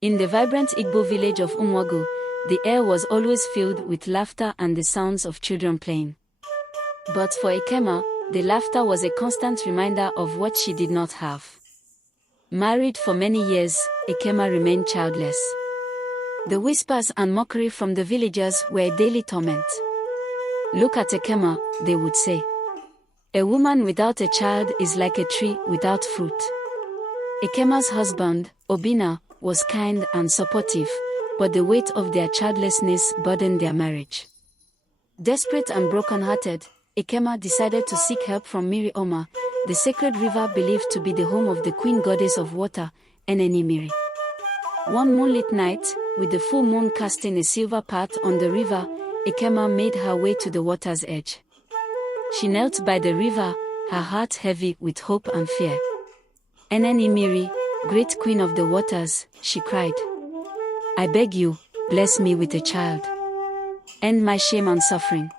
In the vibrant Igbo village of Umwagu, the air was always filled with laughter and the sounds of children playing. But for Ekema, the laughter was a constant reminder of what she did not have. Married for many years, Ekema remained childless. The whispers and mockery from the villagers were a daily torment. "Look at Ekema," they would say. "A woman without a child is like a tree without fruit." Ekema's husband, Obinna, was kind and supportive, but the weight of their childlessness burdened their marriage. Desperate and broken-hearted, Ekema decided to seek help from Miri Oma, the sacred river believed to be the home of the queen goddess of water, Eneni Miri. One moonlit night, with the full moon casting a silver path on the river, Ekema made her way to the water's edge. She knelt by the river, her heart heavy with hope and fear. "Eneni Miri, great queen of the waters," she cried. "I beg you, bless me with a child. End my shame and suffering."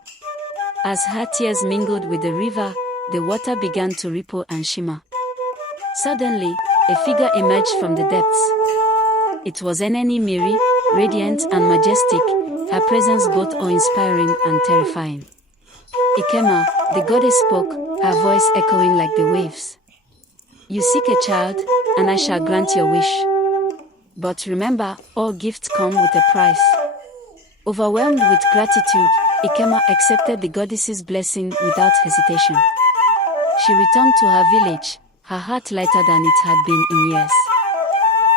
As her tears mingled with the river, the water began to ripple and shimmer. Suddenly, a figure emerged from the depths. It was Eneni Miri, radiant and majestic, her presence both awe-inspiring and terrifying. "Ekema," the goddess spoke, her voice echoing like the waves. "You seek a child, and I shall grant your wish. But remember, all gifts come with a price." Overwhelmed with gratitude, Ekema accepted the goddess's blessing without hesitation. She returned to her village, her heart lighter than it had been in years.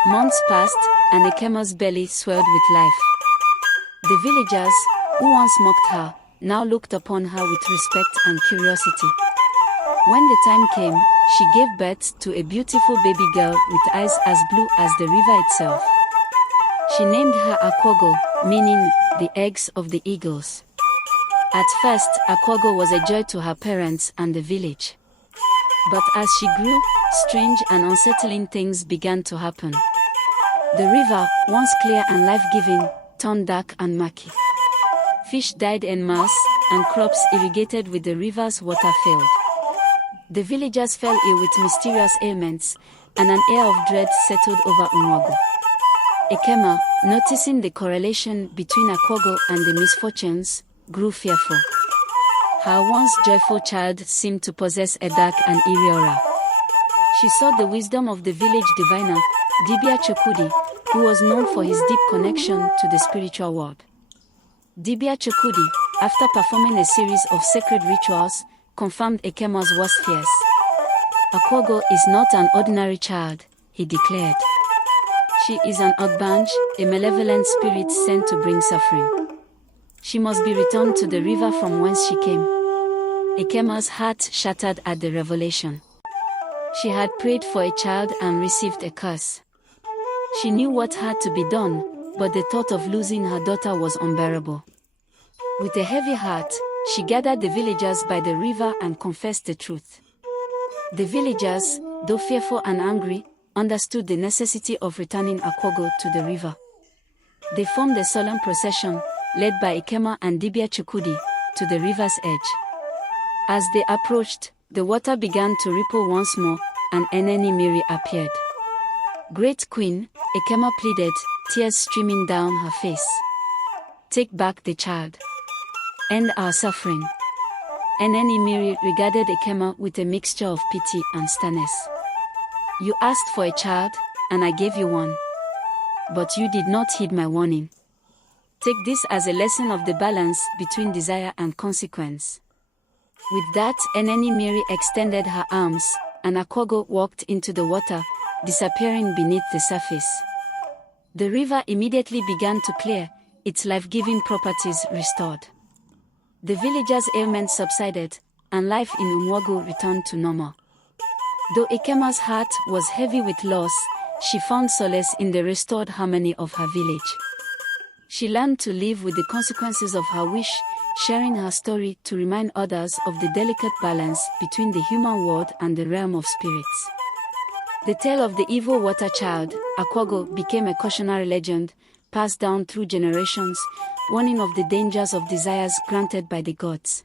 Months passed, and Ekema's belly swelled with life. The villagers, who once mocked her, now looked upon her with respect and curiosity. When the time came, she gave birth to a beautiful baby girl with eyes as blue as the river itself. She named her Akwogo, meaning the eggs of the eagles. At first, Akwogo was a joy to her parents and the village. But as she grew, strange and unsettling things began to happen. The river, once clear and life-giving, turned dark and murky. Fish died en masse, and crops irrigated with the river's water failed. The villagers fell ill with mysterious ailments, and an air of dread settled over Umwagu. Ekema, noticing the correlation between Akwogo and the misfortunes, grew fearful. Her once joyful child seemed to possess a dark and eerie aura. She sought the wisdom of the village diviner, Dibia Chukudi, who was known for his deep connection to the spiritual world. Dibia Chukudi, after performing a series of sacred rituals, confirmed Ekema's worst fears. "Akwogo is not an ordinary child," he declared. "She is an Ogbanj, a malevolent spirit sent to bring suffering. She must be returned to the river from whence she came." Ekema's heart shattered at the revelation. She had prayed for a child and received a curse. She knew what had to be done, but the thought of losing her daughter was unbearable. With a heavy heart, she gathered the villagers by the river and confessed the truth. The villagers, though fearful and angry, understood the necessity of returning Akwogo to the river. They formed a solemn procession, led by Ekema and Dibia Chukudi, to the river's edge. As they approached, the water began to ripple once more, and Eneni Miri appeared. "Great Queen," Ekema pleaded, tears streaming down her face. "Take back the child. End our suffering." Eneni Miri regarded Ekema with a mixture of pity and sternness. "You asked for a child, and I gave you one. But you did not heed my warning. Take this as a lesson of the balance between desire and consequence." With that, Eneni Miri extended her arms, and Akwogo walked into the water, disappearing beneath the surface. The river immediately began to clear, its life-giving properties restored. The villagers' ailments subsided, and life in Umwagu returned to normal. Though Ekema's heart was heavy with loss, she found solace in the restored harmony of her village. She learned to live with the consequences of her wish, sharing her story to remind others of the delicate balance between the human world and the realm of spirits. The tale of the evil water child, Akwogo, became a cautionary legend, passed down through generations, warning of the dangers of desires granted by the gods.